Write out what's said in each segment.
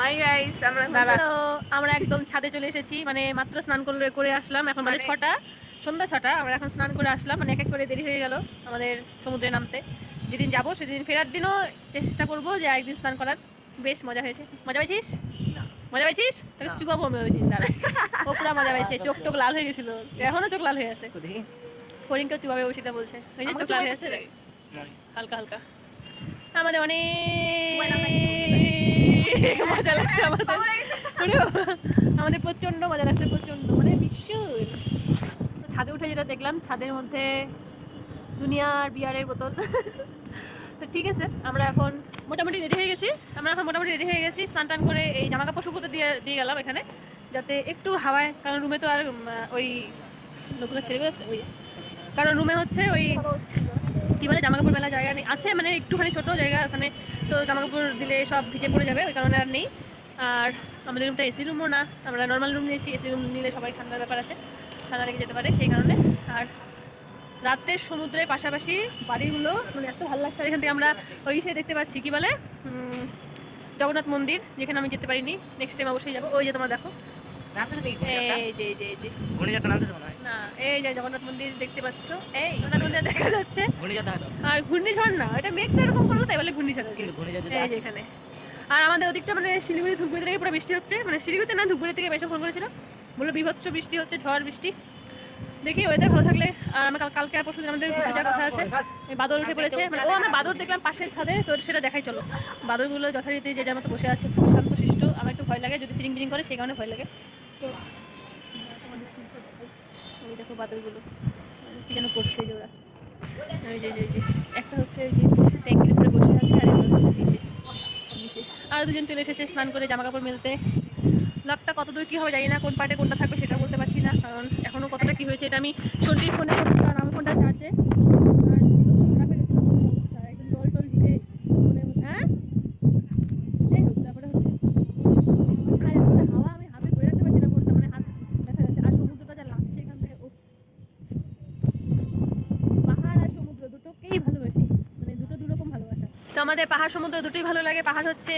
Hi guys, আমরা একদম ছাদে চলে এসেছি, মানে মাত্র স্নান করে আসলাম। এখন বাজে 6টা, সন্ধ্যা 6টা। আমরা এখন স্নান করে আসলাম, মানে এক এক করে দেরি হয়ে গেল আমাদের সমুদ্রে নামতে। যেদিন যাবো সেদিন ফেরার দিনও চেষ্টা করবো যে একদিন স্নান করার। বেশ মজা হয়েছে। মজা পাইছিস? মজা পাইছিস? তোকে চুকাবো আমি ওই দিন। ও পুরা মজা পাইছে, চোখ টোক লাল হয়ে গেছিল, এখনো চোখ লাল হয়ে আছে। ফরিনকে চুকাবে ওষিতা বলছে, ওই যে চোখ লাল হয়ে আছে হালকা হালকা। আমাদের অনেক মজা লাগছে, আমাদের প্রচন্ড মজা লাগছে, প্রচন্ড মানে ভীষণ। ছাদে উঠে যেটা দেখলাম, ছাদের মধ্যে দুনিয়ার বিয়ারের বোতল। তো ঠিক আছে, আমরা এখন মোটামুটি রেডি হয়ে গেছি। স্নান টান করে এই জামা কাপড় শুকোতে দিয়ে গেলাম এখানে, যাতে একটু হাওয়ায়, কারণ রুমে তো আর ওই লোকগুলো ছেড়ে গেছে ওই, কারণ রুমে হচ্ছে ওই কি বলে জামা কাপড় মেলা জায়গা নেই, আছে মানে একটুখানি ছোটো জায়গা ওখানে, তো জামা কাপড় দিলে সব ভিজে পড়ে যাবে, ওই কারণে আর নেই। আর আমাদের রুমটা এসি রুমও না, আমরা নর্মাল রুম নিয়েছি। এসি রুম নিলে সবাই ঠান্ডার ব্যাপার আছে, ঠান্ডা লেগে যেতে পারে, সেই কারণে। আর রাতের সমুদ্রের পাশাপাশি বাড়িগুলো মানে এত ভালো লাগছে। এখান থেকে আমরা ওই সে দেখতে পাচ্ছি কি বলে জগন্নাথ মন্দির, যেখানে আমি যেতে পারিনি, নেক্সট টাইম অবশ্যই যাবো। ওই যে তোমরা দেখো, না এই যে জগন্নাথ মন্দির দেখতে পাচ্ছ, এই জগন্নাথ মন্দির দেখা যাচ্ছে। আর ঘূর্ণিঝড় না, এটা মেঘটা এরকম করলো তাই বলে ঘূর্ণিঝড়। এই যে এখানে, আর আমাদের ওদিকটা মানে শিলিগুড়ি ধূপগুড়ি থেকে পুরো বৃষ্টি হচ্ছে, মানে শিলিগুড়িতে না ধূপগুড়ি থেকে বেশি ফোন করেছিল, বললো বিভৎস বৃষ্টি হচ্ছে, ঝড় বৃষ্টি। দেখি ওয়েদার ভালো থাকলে। আর আমরা কালকে আর পরশু দিন আমাদের ঘুরে যাওয়ার কথা আছে। বাদর উঠে পড়েছে, মানে ও আমরা বাদর দেখলাম পাশের ছাদে, তো সেটা দেখাই চলো। বাদরগুলো যথারীতি যে যার মতো বসে আছে, খুব শান্তশিষ্ট। আমার একটু ভয় লাগে যদি ফিরিং ফিরিং করে, সেই কারণে ভয় লাগে। তো ওই দেখো বাদরগুলো কি যেন করছে, যে ওরা ওই যে একটা হচ্ছে ওই যে ট্যাঙ্কির উপরে বসে আছে, আর একটা হচ্ছে নিচে। আর দুজন চলে এসেছে স্নান করে জামা কাপড় মেলতে। লকটা কত দূর কী হবে জানি না, কোন পার্টে কোনটা থাকবে সেটা বলতে পারছি না, কারণ এখনও কতটা কী হয়েছে এটা আমি সন্ধ্যের ফোনে করছি, কারণ আমার ফোনটা চার্জে। আর ফেলেছিলাম অবস্থা একদম জল টল দিতে ফোনের মধ্যে। হ্যাঁ যাই হোক, তারপরে হচ্ছে আর এত হাওয়া, আমি হাতে ধরে রাখতে পারছি না ফোনটা, মানে হাত দেখা যাচ্ছে। আর সমুদ্রটা যা লাগছে এখান থেকে, ও পাহাড় আর সমুদ্র দুটোকেই ভালোবাসি, মানে দুটো দুরকম ভালোবাসা। তো আমাদের পাহাড় সমুদ্র দুটোই ভালো লাগে। পাহাড় হচ্ছে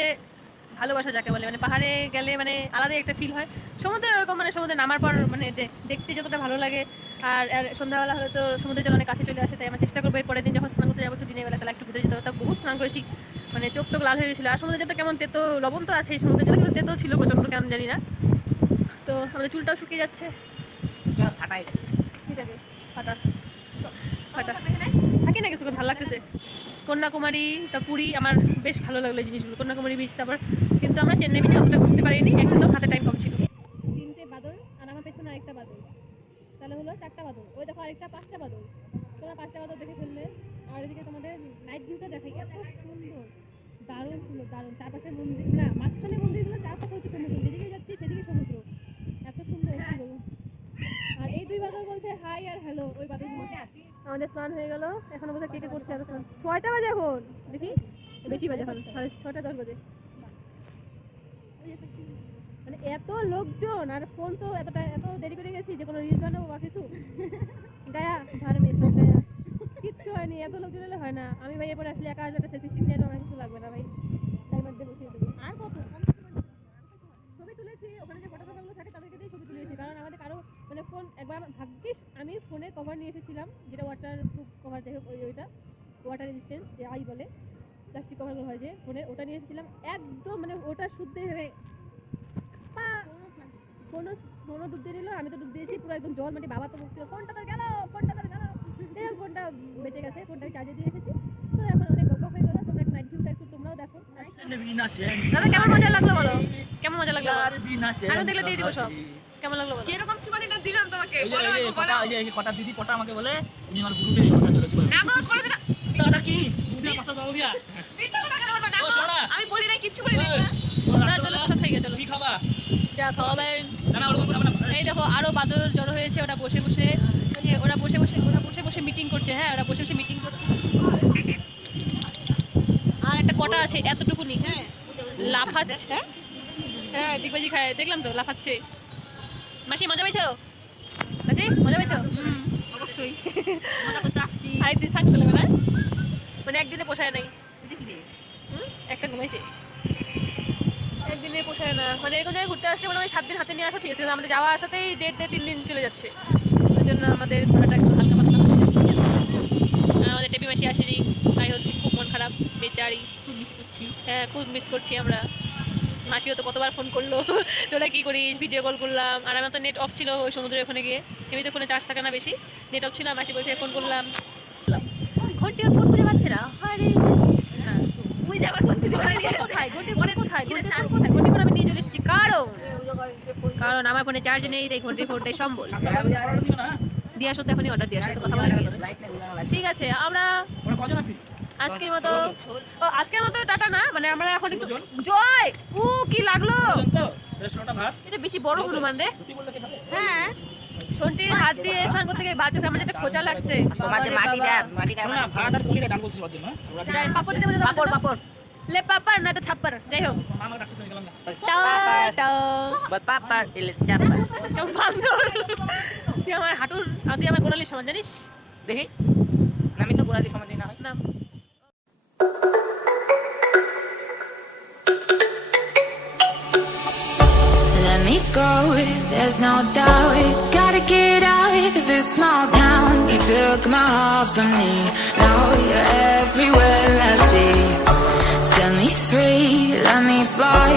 ভালোবাসা যাকে বলে, মানে পাহাড়ে গেলে মানে আলাদাই একটা ফিল হয়। সমুদ্রে এরকম, মানে সমুদ্রে নামার পর মানে দেখতে যতটা ভালো লাগে। আর সন্ধ্যাবেলা হলে তো সমুদ্রের জল অনেক কাছে চলে আসে, তাই আমরা চেষ্টা করবো পরের দিন যখন স্নান করতে যাবো একটু দিনের বেলা তাহলে একটু ঘুরে যেতে হবে। তা বহুত স্নান করেছি, মানে চোখ টোক লাল হয়ে গেছিলো। আর সমুদ্রের জলটা কেমন তেতো, লবণ তো আছে এই সমুদ্রের জলে, কিন্তু তেতো ছিল প্রচণ্ড, কেমন জানি না। তো আমাদের চুলটাও শুকিয়ে যাচ্ছে, ঠিক আছে ফাটা ফাটা থাকি না কিছুক্ষণ, ভালো লাগতেছে। কন্যাকুমারী, তা পুরী আমার বেশ ভালো লাগলো এই জিনিসগুলো, কন্যাকুমারী বিচ। তারপর কিন্তু আমরা চেন্নাই বিচে অতটা ঘুরতে পারিনি, একদম হাতে টাইম কম ছিল। 3টে বাদর, আর আমার পেছনে আরেকটা বাদর, তাহলে হলো 4টা বাদর। ওই দেখো আরেকটা 5টা বাদর, তোমরা 5টা বাদর দেখে ফেললে। আর এদিকে তোমাদের নাইট ভিউটা দেখাই, এত সুন্দর, দারুণ সুন্দর, দারুণ। চারপাশে মন্দির, না মাঝখানে মন্দিরগুলো, চারপাশে হচ্ছে সমুদ্র, যেদিকে যাচ্ছি সেদিকে সমুদ্র, এত সুন্দর কি বলবো। আর এই দুই বাদর বলছে হাই আর হ্যালো, ওই বাদরগুলো। আমাদের স্নান হয়ে গেল, এখনো বোধহয় কেটে করছে আরো স্নান। 6টা বাজে এখন, দেখি বেশি বাজে, এখন 6:30 বাজে। মানে এত লোকজন, আর ফোন তো এত দেরি করে গেছি যে কোনো রিলস বানাবো বা কিছু, গায়া ধার্মিক গায়া কিচ্ছু হয়নি। এত লোকজন এলে হয় না। আমি ভাই এরপরে আসলে একা আসবে, একটা সেলফি স্টিক নিয়ে আমার কিছু লাগবে না ভাই, টাইমার দিয়ে বসিয়ে দেবো। আর কত ছবি তুলেছি, ওখানে যে ফটোগ্রাফারগুলো থাকে তাদেরকে দিয়ে ছবি তুলেছি, কারণ আমাদের কারো মানে ফোন একবার ভাগ্যিস আমি ফোনে কভার নিয়ে এসেছিলাম, যেটা ওয়াটার প্রুফ কভার, যাই হোক ওইটা ওয়াটার রেজিস্ট্যান্স যে আই বলে, প্লাস্টিক কভারগুলো হয় যে ফোনের, ওটা নিয়ে এসেছিলাম। একদম মানে ওটা শুদ্ধ হয়ে ফোনও ডুব দিয়ে নিল, আমি তো ডুব দিয়েছি পুরো একদম জল মাটি। বাবা তো বলছিল ফোনটা তোর গেল, ফোনটা বেঁচে গেছে, ফোনটা চার্জে দিয়ে এসেছি। তো এখন অনেক গল্প হয়ে গেল। তোমরা নাইট ভিউটা একটু তোমরাও দেখো। দাদা কেমন মজা লাগলো বলো, কেমন মজা লাগলো? আমি দেখলে দিয়ে দিব সব। কেমন লাগলো বলো? কিরকম চুমানিটা দিলাম তোমাকে, বলো কটা দিদি কটা আমাকে বলে তুমি আমার গুরুদেব কথা চলেছো না গো, করে দিনা দাদা কি দুদিয়া কথা বল দিয়া মিথ্যা কথা কেন বলবা? না গো, আমি বলি নাই, কিচ্ছু বলি নাই। না চলো সব থেকে চলো, কি খাবা? যা খাওয়াবেন। না না ওরকম না। এই দেখো আরো বাদর জড়ো হয়েছে, ওরা বসে বসে মিটিং করছে। হ্যাঁ, ওরা বসে বসে মিটিং করছে। আর একটা কটা আছে এতটুকুনি, হ্যাঁ লাফাচ্ছে। হ্যাঁ ডিগবাজি খায়, দেখলাম তো লাফাচ্ছে। মাসি মজা পাইছো? মাসি মজা পাইছো? অবশ্যই মজা করতে আসছি। আরেকদিন শাক চলবে না, মানে একদিনে পোষায় নাই। দেখি রে, একটা ঘুমাইছে, একদিনে দিনে পোষায় না, মানে এরকম জায়গায় ঘুরতে আসলে মানে 7 দিন হাতে নিয়ে আসা ঠিক আছে, কিন্তু আমাদের যাওয়া আসাতেই 1.5-3 দিন চলে যাচ্ছে। ওই জন্য আমাদের ঘোরাটা একটু হালকা পাতলা হচ্ছে। আর আমাদের টেপি মাসি আসেনি, তাই হচ্ছে খুব মন খারাপ, বেচারি। খুব মিস করছি। হ্যাঁ, খুব মিস করছি আমরা। মাসিও তো কতবার ফোন করলো, তোরা কি করিস, ভিডিও কল করলাম। আর আমার তো নেট অফ ছিল ওই সমুদ্রের ওখানে গিয়ে, এমনিতে ফোনে চার্জ থাকে না বেশি, নেট অফ ছিল। মাসি বলছে ফোন করলাম, ঘন্টি ওর ফোন খুঁজে পাচ্ছে না। আরে হ্যাঁ, ওই যাবার করতে দিও না। কোথায় ঘন্টি, কোথায় ঘন্টি, কোথায় ঘন্টি ফোন আমি নিয়ে চলে এসেছি, কারণ আমার ফোনে চার্জ নেই, তাই ঘন্টির ফোনটাই সম্বল। দিয়ে আসো তো, এখনই অর্ডার দিয়ে আসো, তো কথা বলা কি আছে। ঠিক আছে, আমরা আজকের মতো টাটা না, মানে আমরা এখন একটু জয় কি লাগলো, এটা বেশি বড় হনুমান রে। হ্যাঁ, সন্টির হাত দিয়ে স্নান করতে গিয়ে বাজুকে আমার যেটা খোঁচা লাগছে। যাই, পাপড় দিতে বলে দাও। পাপড়। লে পাপড় না তো থাপ্পড়, যাই হোক। কেমন বান্দর। তুই আমার হাঁটুর আগে আমার গোড়ালির সমান, জানিস? দেখি আমি তো গোড়ালি সমাজে না হয় না। Let me go, there's no doubt. Gotta get out of this small town. You took my heart from me, now you're everywhere I see. Set me free, let me fly.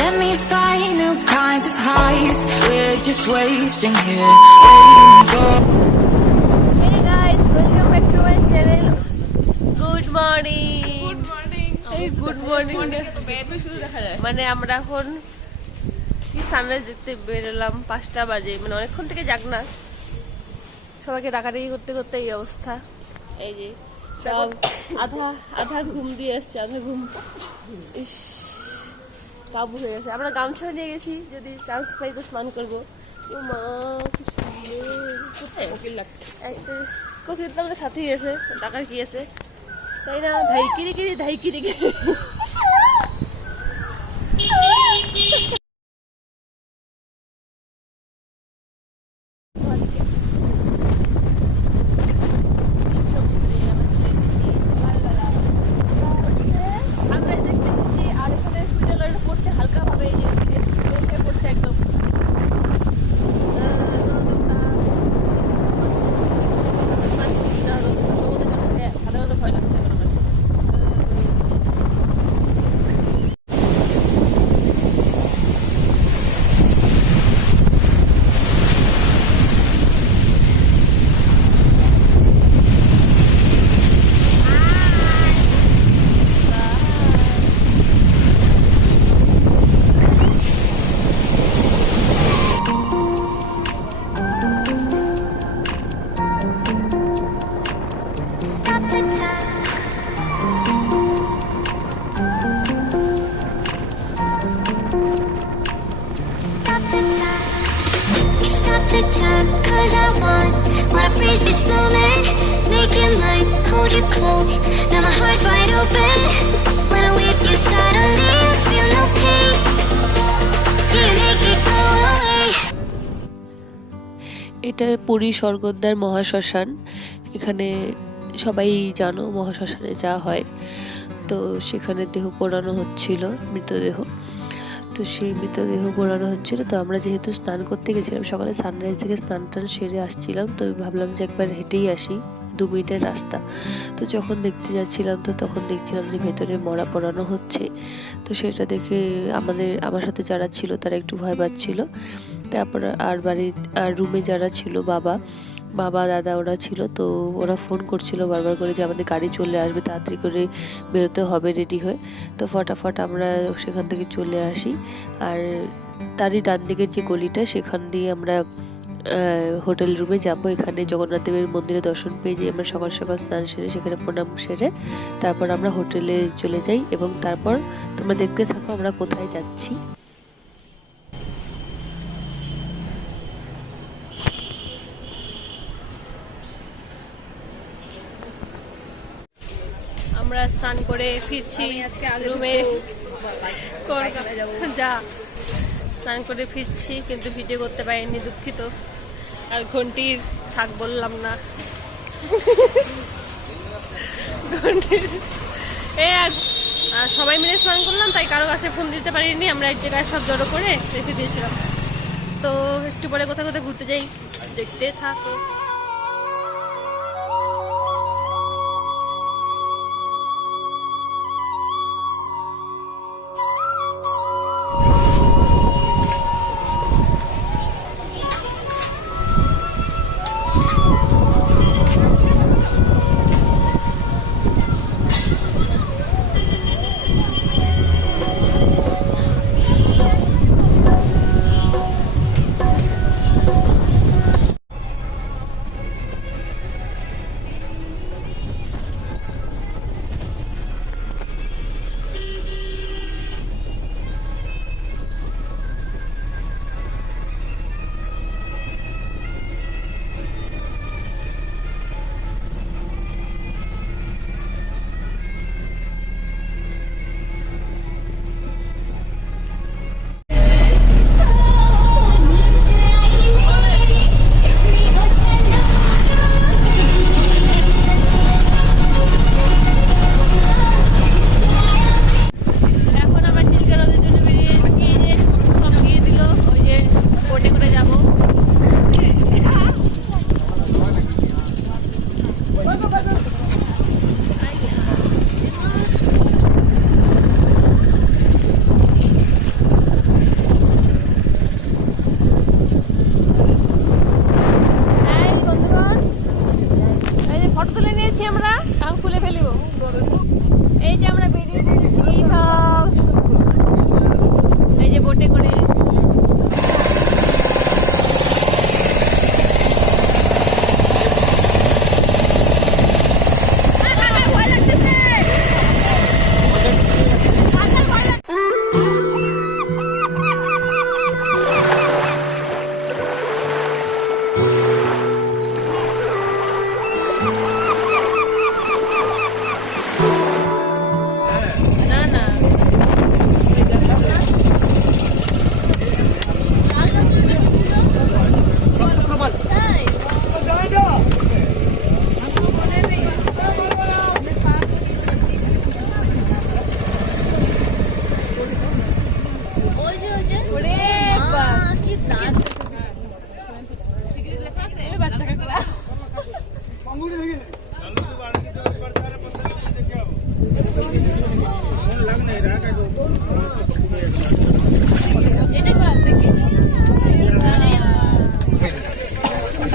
Let me find new kinds of highs. We're just wasting here, waiting for. Hey guys, welcome back to my channel. Good morning. Good morning. মানে আমরা এখন কি sunrise দেখতে বেরোলাম, 5টা বাজে, মানে অনেকক্ষণ থেকে জাগ না, সবাইকে ডাকাডাকি করতে করতে এই অবস্থা। এই যে সব আধা ঘুম দিয়ে আসছে, আধা ঘুম। ইস, কাবু হয়ে গেছে। আমরা গামছা নিয়ে গেছি, যদি চান্স পাই তো স্নান করবো। ও মা, কি সুন্দর, কোকিল লাগছে। কোকিল তো আমাদের সাথেই আছে, ডাকার কি আছে তাই না? ধাইকিরি কিরি। আমরা দেখতেছি আর এখানে সূর্যালোকটা পড়ছে হালকা ভাবে, এই যে পড়ছে একদম। সাধারণত ভয় লাগছে এখন আমার। Stop the time, 'cause I wanna freeze this moment. Make it mine, hold you close. Now my heart's wide open. When I'm with you, suddenly I feel no pain. Do you make it go away? এটা পুরী স্বর্গদ্বার মহাশ্মশান। এখানে সবাই জানো মহাশ্মশানে যা হয়, তো সেখানে দেহ পোড়ানো হচ্ছিল, মৃতদেহ। তো সেই মৃতদেহ পোড়ানো হচ্ছিল। তো আমরা যেহেতু স্নান করতে গেছিলাম সকালে, সানরাইজ থেকে স্নান টান সেরে আসছিলাম, তো ভাবলাম যে একবার হেঁটেই আসি, 2 মিনিটের রাস্তা। তো যখন দেখতে যাচ্ছিলাম, তো তখন দেখছিলাম যে ভেতরে মরা পোড়ানো হচ্ছে। তো সেটা দেখে আমার সাথে যারা ছিল তারা একটু ভয় পাচ্ছিল। তারপর আর রুমে যারা ছিল, বাবা দাদা ওরা ছিল, তো ওরা ফোন করছিল বারবার করে যে আমাদের গাড়ি চলে আসবে, তাড়াতাড়ি করে বেরোতে হবে রেডি হয়ে। তো ফটাফট আমরা সেখান থেকে চলে আসি। আর তারই ডান দিকের যে গলিটা, সেখান দিয়ে আমরা হোটেল রুমে যাব। এখানে জগন্নাথ দেবের মন্দিরে দর্শন পেয়ে যাই আমরা, সকাল সকাল স্নান সেরে সেখানে প্রণাম সেরে তারপর আমরা হোটেলে চলে যাই। এবং তারপর তোমরা দেখতে থাকো আমরা কোথায় যাচ্ছি। আমরা স্নান করে ফিরছি রুমে। যা স্নান করে ফিরছি, কিন্তু ভিডিও করতে পারিনি, দুঃখিত। আর ঘন্টির থাক বললাম না, ঘন্টির আর সবাই মিলে স্নান করলাম, তাই কারো কাছে ফোন দিতে পারিনি। আমরা এক জায়গায় সব জড়ো করে রেখে দিয়েছিলাম। তো একটু পরে কোথাও কোথাও ঘুরতে যাই, দেখতে থাকো।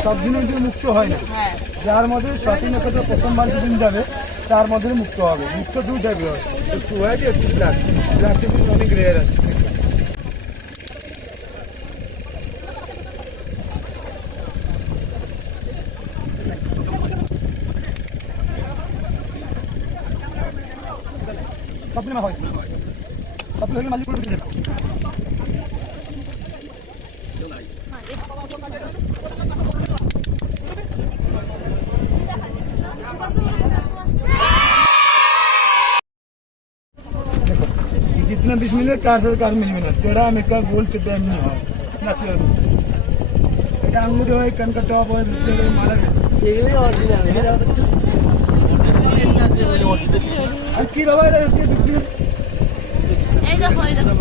সব জিনিস মুক্ত হয় না, যার মধ্যে সঠিক নক্ষত্র প্রথমবার যেদিন যাবে তার মধ্যে মুক্ত হবে। মুক্ত দুই টাইপের হয়, একটু হোয়াইট একটু ব্ল্যাক। ব্ল্যাকটা কিন্তু অনেক রেয়ার আছে। সবদিন হয়, সবদিন হলে মালিক করে দিতে যাবে। जितना 20 मिनट कार से कार मिली टेढ़ा मेका गोल चिट्टा एमनी হয় ন্যাচারাল। এটা আঙ্গুরি হয়, কানকা টপ হয়, ডিসপ্লে মারা গেছে। এগুলো অরিজিনাল। আর কি বাবা এটা কি বিক্রি? এই দেখো এই দেখো,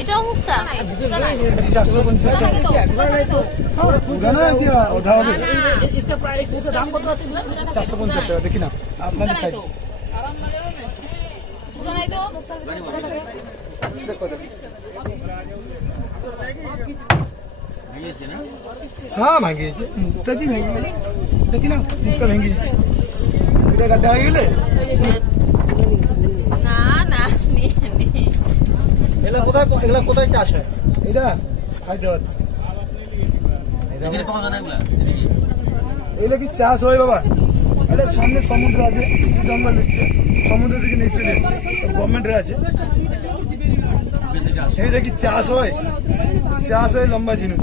এটাও মুক্তা 450 টাকা। হ্যাঁ পুরানো কি ওঠা হবে? इसका प्राइस इसका दाम কত আছে? 450 টাকা। দেখি না আপনার দেখাই দিই। দেখো দেখো, হ্যাঁ ভেঙে গেছে। মুখটা কি ভেঙে গেছে দেখি না, মুখটা ভেঙে গেছে। এটা গাড্ডা হয়ে গেলে না না এগুলা কোথায় চাষ হয়? এটা হায়দ্রাবাদ। এগুলো কি চাষ হয় বাবা? এটা সামনে সমুদ্র আছে, জঙ্গল দিচ্ছে, সমুদ্র থেকে নিচে চলে এসছে, গভর্নমেন্টের আছে। সেইটা কি চাষ হয়? চাষ হয় লম্বা ঝিনুক।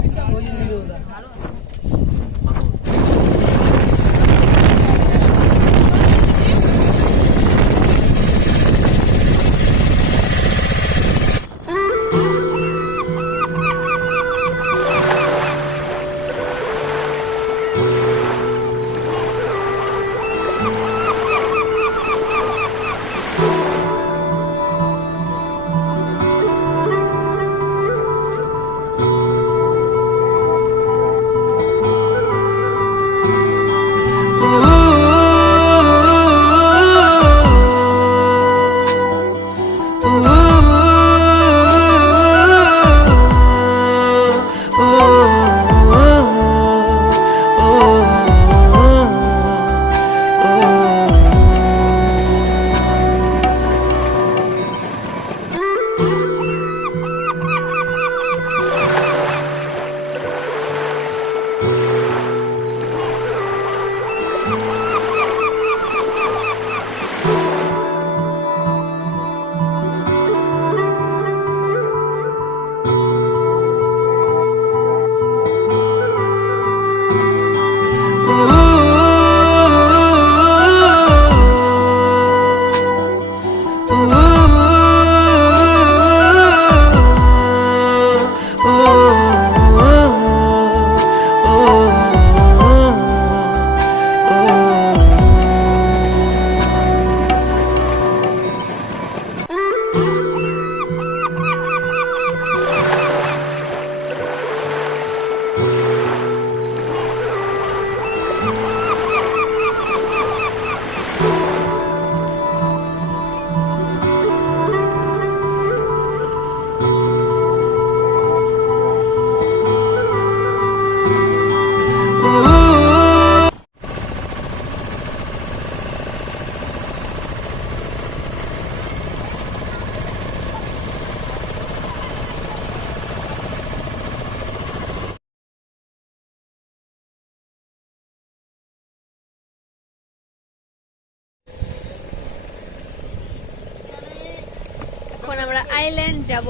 এখন আমরা আইল্যান্ড যাব,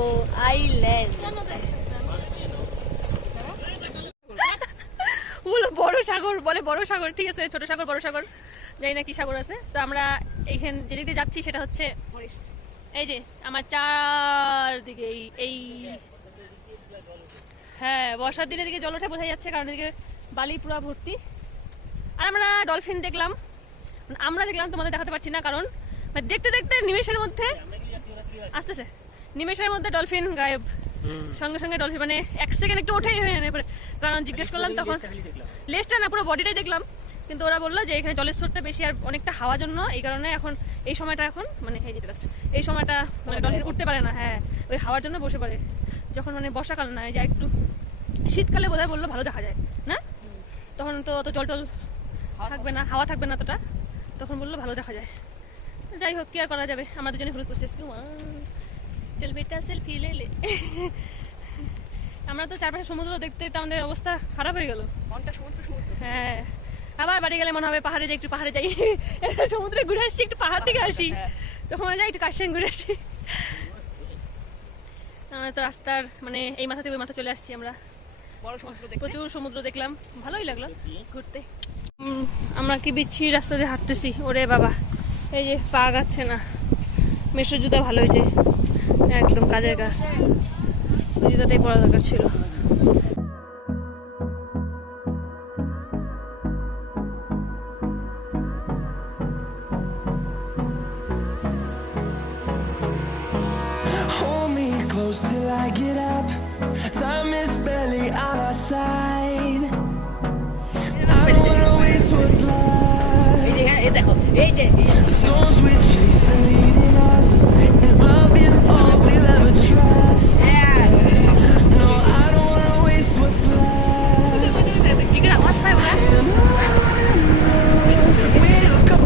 আইল্যান্ড। বলো বড় সাগর, বলে বড় সাগর, ঠিক আছে, ছোট সাগর বড় সাগর জানি না কি সাগর আছে। তো আমরা এইখানে যেদিক দিয়ে যাচ্ছি সেটা হচ্ছে এই যে আমার চারদিকে এই হ্যাঁ বর্ষার দিনের দিকে জল ওঠে বোঝা যাচ্ছে, কারণ এদিকে বালি পুরো ভর্তি। আর আমরা ডলফিন দেখলাম, আমরা দেখলাম, তোমাদের দেখাতে পারছি না, কারণ মানে দেখতে দেখতে নিমেষের মধ্যে আসতেছে, নিমেষের মধ্যে ডলফিন গায়েব, সঙ্গে সঙ্গে ডলফিন মানে 1 সেকেন্ড একটু ওঠেই হয়ে যাবে। কারণ জিজ্ঞেস করলাম তখন, লেজটা না পুরো বডিটাই দেখলাম, কিন্তু ওরা বললো যে এখানে জলের স্রোতটা বেশি আর অনেকটা হাওয়ার জন্য এই কারণে এখন এই সময়টা এখন মানে এই যেতে লাগছে এই সময়টা মানে ডলফিন উঠতে পারে না। হ্যাঁ ওই হাওয়ার জন্য বসে পড়ে, যখন মানে বর্ষাকাল না, যা একটু শীতকালে বোধহয় বললো ভালো দেখা যায় না, তখন তো অত জল টল থাকবে না, হাওয়া থাকবে না অতটা, তখন বললো ভালো দেখা যায়। যাই হোক কি আর করা যাবে, আমাদের জন্য হলুদ করছে। চল বেটা সেলফি লে লে। আমরা তো চারপাশে সমুদ্র দেখতে দেখতে আমাদের অবস্থা খারাপ হয়ে গেল। হ্যাঁ আবার বাড়ি গেলে মনে হবে পাহাড়ে যাই, একটু পাহাড়ে যাই, সমুদ্রে ঘুরে আসছি, একটু পাহাড় থেকে আসি, তখন যাই একটু কাশিয়ান ঘুরে আসি। তো রাস্তার মানে এই মাথা থেকে ওই মাথা চলে আসছি আমরা, প্রচুর সমুদ্র দেখলাম, ভালোই লাগলো ঘুরতে। আমরা কি বিচ্ছি রাস্তা দিয়ে হাঁটতেছি, ওরে বাবা এই যে পা গাচ্ছে না, মেশো জুতা ভালো হয়েছে, একদম কাজের কাজ, জুতাটাই পরা দরকার ছিল। Hold me close till I get up. Time is barely on our side. I don't wanna waste what's left. The storms we chase are leading us, and love is all we'll ever trust. No, I don't wanna waste what's left. We'll go.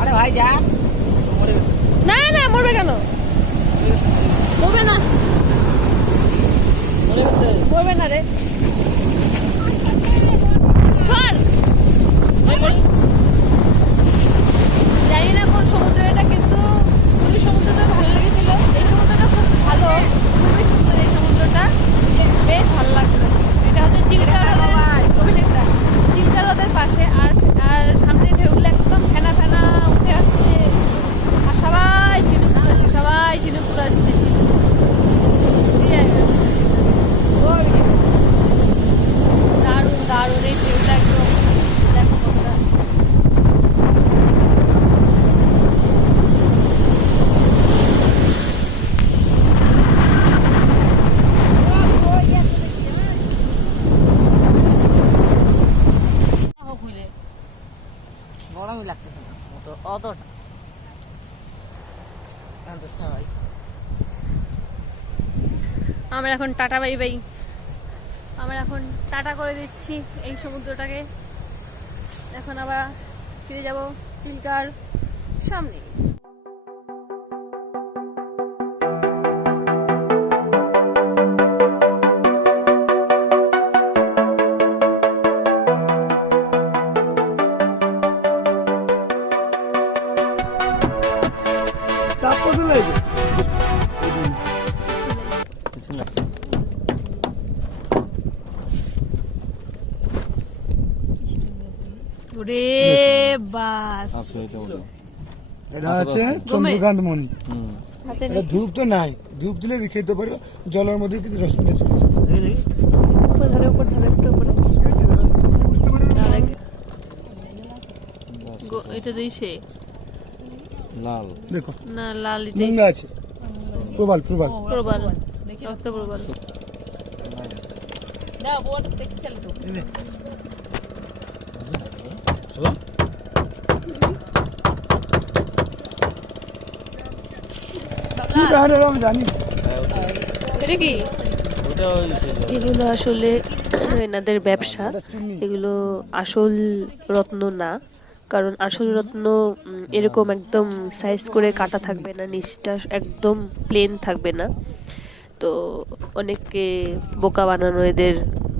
আরে ভাই যা, না না মরবে কেন, মরবে না, মরবে না রে, জানি না কোন সমুদ্র এটা, কিন্তু পুরী সমুদ্রটা ভালো লেগেছিল, এই সমুদ্রটা খুব ভালো, খুবই সুন্দর এই সমুদ্রটা, বেশ ভালো লাগলো। এটা হচ্ছে চিল্কা হ্রদের অভিষেকটা, চিল্কা হ্রদের পাশে, আর আর সামনে ঢেউগুলো একদম ফেনা ফেনা উঠে আসছে, আর সবাই ঝিনুক কুড়াচ্ছে, সবাই ঝিনুক কুড়াচ্ছে, দারুণ দারুণ এই ঢেউটা একদম দেখো তোমরা। গরমই লাগতেছে না অতটা। আমরা এখন টাটা বাই বাই, আমরা এখন টাটা করে দিচ্ছি এই সমুদ্রটাকে, এখন আবার ফিরে যাব চিল্কার সামনে। ওরে বাস, এটা হচ্ছে চন্দ্রকান্ত মণি, হাতে এটা ধূপ তো নাই, ধূপ দিলে খেতে পারো, জলের মধ্যে কিন্তু রসুনটা চলে আসে। উপর ধরে উপর ধরে একটু উপরে, এটা দিয়েছে লাল, দেখো না লাল মুঙ্গা আছে, প্রবাল প্রবাল প্রবাল, রক্ত প্রবাল। কি বাইরে আমি জানি না। এটা কি? এগুলো আসলে এনাদের ব্যবসা, এগুলো আসল রত্ন না, কারণ আসল রত্ন এরকম একদম সাইজ করে কাটা থাকবে না, নিচটা একদম প্লেন থাকবে না। তো অনেককে বোকা বানানো এদের,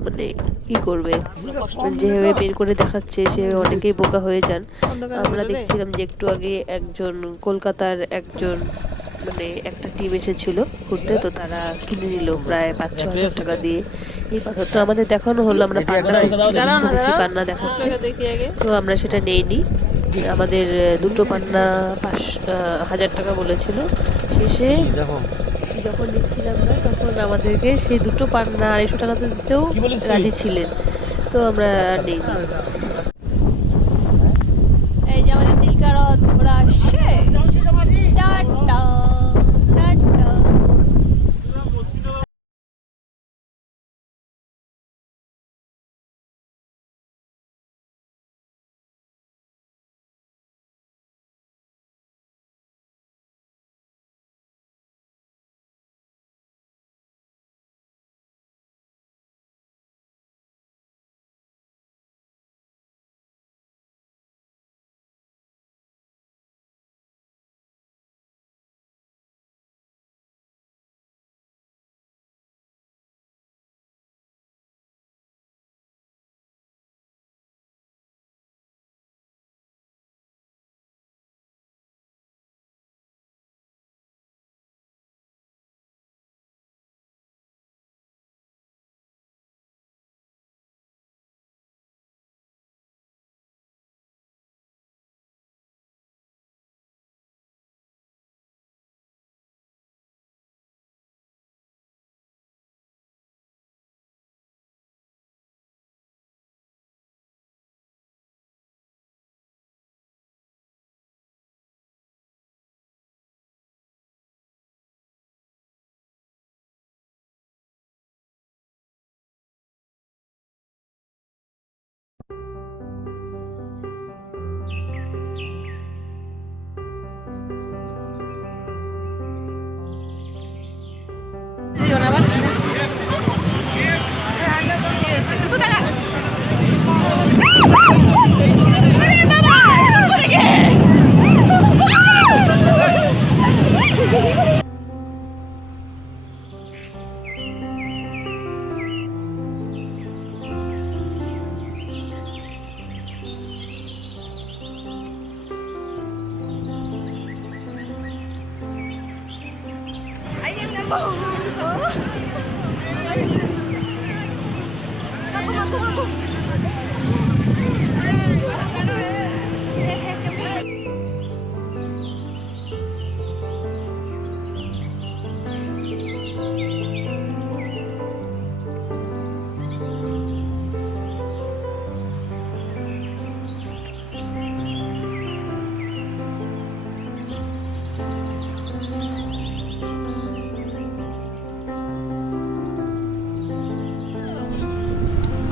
মানে কি করবে, যেভাবে বের করে দেখাচ্ছে সে অনেকেই বোকা হয়ে যান। আমরা দেখছিলাম যে একটু আগে একজন কলকাতার একজন মানে একটা টিম এসেছিল ঘুরতে, তো তারা কিনে নিল প্রায় 5-6 হাজার টাকা দিয়ে এই পাথর। তো আমাদের দেখানো হলো, আমরা পান্না দেখাচ্ছে, তো আমরা সেটা নেইনি। আমাদের দুটো পান্না 5,000 টাকা বলেছিল। শেষে যখন নিচ্ছিলাম না তখন আমাদেরকে সেই দুটো পান্না 250 টাকাতে দিতেও রাজি ছিলেন, তো আমরা নেইনি। এই যে আমাদের চিল্কা হ্রদ ঘোরা আসছে। Tata tata.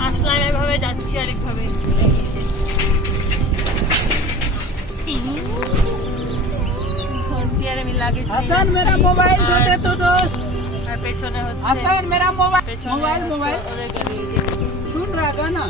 আসলাম এভাবে, যাচ্ছি আরেকভাবে। আমি লাগেজ হাসান মেরা মোবাইল দে দে তো দোস্ত। আর পেছনে হচ্ছে হাসান মেরা মোবাইল পেছনে মোবাইল ওদের গাড়ি। सुन रहा था ना